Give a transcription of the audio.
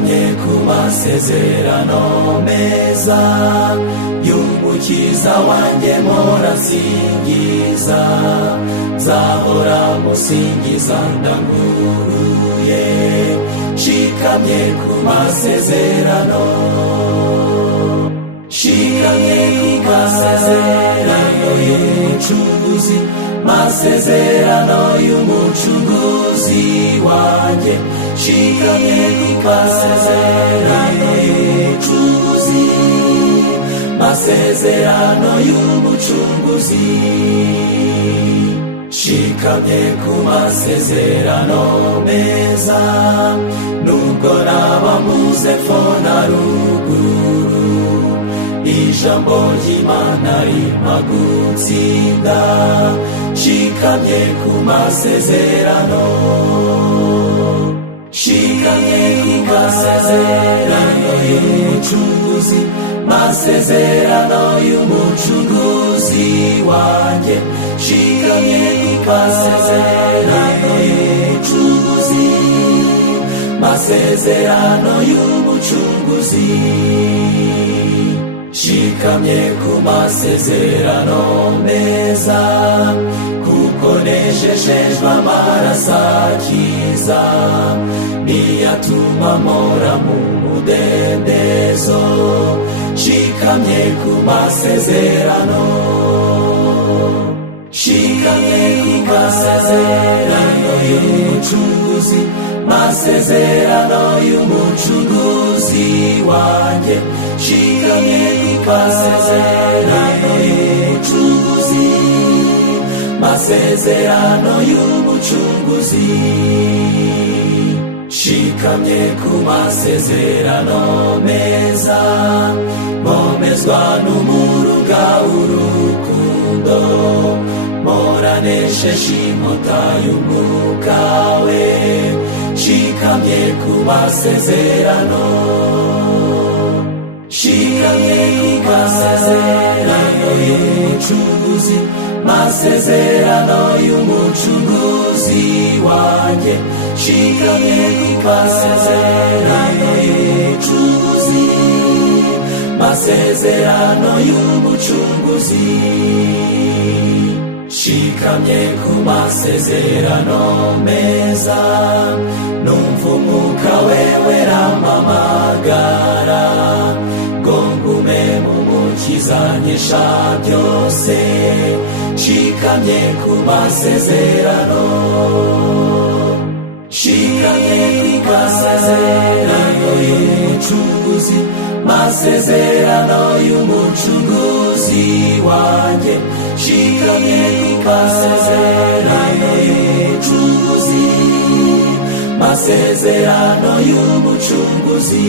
nshikamye ku masezerano meza y'umukiza wanjye mpora nsingiza, nzahora musingiza ndanguruye, nshikamye ku masezerano, nshikamye ku masezerano y'umucunguzi, masezerano y'umucunguzi wanjye, nshikamye ku masezerano y'umucunguzi, masezerano y'umucunguzi, nshikamye ku masezerano meza, nubwo naba mpuze epfo na ruguru, ijambo ry'Imana rimpa gutsinda, nshikamye ku masezerano, nshikamye ku masezerano y'umucunguzi, masezerano y'umucunguzi wanjye, nshikamye ku masezerano y'umucunguzi, masezerano y'umucunguzi, nshikamye ku masezerano meza, kuko nejejejwe amaraso akiza, niyatuma mpora mu mudendezo, nshikamye ku masezerano, nshikamye ku masezerano y'umucunguzi, masezerano y'umucunguzi wanjye, nshikamye ku masezerano y'umucunguzi, masezerano y'umucunguzi, nshikamye ku masezerano meza, mpomezwa n'umuruga w'urukundo, mporanesheje inkota y'umwuka we, nshikamye ku masezerano, nshikamye ku masezerano y'umucunguzi, masezerano y'umucunguzi wanjye, nshikamye ku masezerano y'umucunguzi, masezerano y'umucunguzi, nshikamye ku masezerano meza, numva umwuka wewe rampamagara, ngo ngume mu mukiza nkesha byose, nshikamye ku masezerano, nshikamye ku masezerano y'umucunguzi, masezerano y'umucunguzi wanjye, nshikamye ku masezerano y'umucunguzi, masezerano y'umucunguzi.